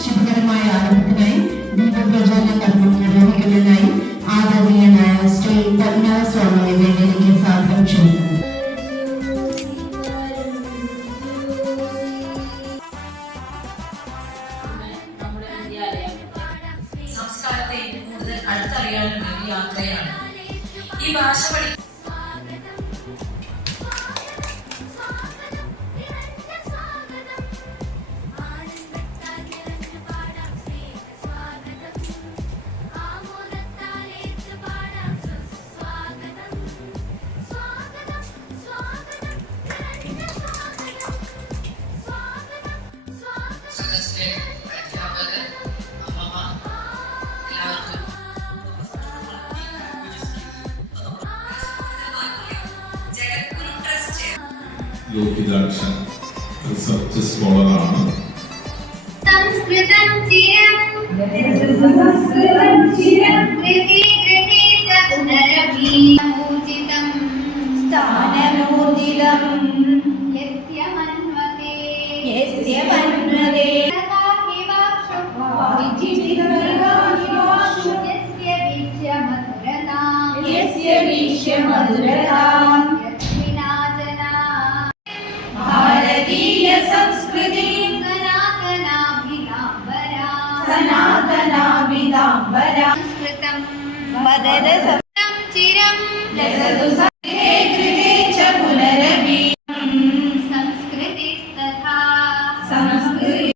ശുഭകരമായ ആരംഭത്തിനായി ദീപപ്രജ്വലനം നിർവഹിക്കുന്നതിനായി ആദരണീയനായ ശ്രീ പത്മനാഭ സ്വാമിയെ വേദിയിലേക്ക് സ്വാഗതം ചെയ്യുന്നു. സംസ്കാരത്തെ കൂടുതൽ അടുത്തറിയാനുള്ള ഒരു യാത്രയാണ് ഈ ഭാഷ പഠി യോഗ്യതാക്ഷൻ റിസർച്ച് സ്കോളറാണ്. സംസ്കൃതം ചിരം സ്ഥാനമോചിതം യസ്യ മന്വതേ യസ്യ വീക്ഷ്യമധുരതാം भारतीय संस्कृति सनातनाभिदाम्बरा संस्कृतं वदद चिरं लसतु